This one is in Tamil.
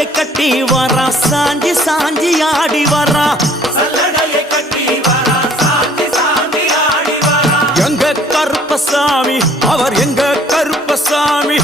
சல்லடையை கட்டி வரா சாஞ்சி சாஞ்சி ஆடி வரா சல்லடையை கட்டி வரா சாஞ்சி சாஞ்சி ஆடி வரா எங்க கருப்பசாமி அவர் எங்க கருப்பசாமி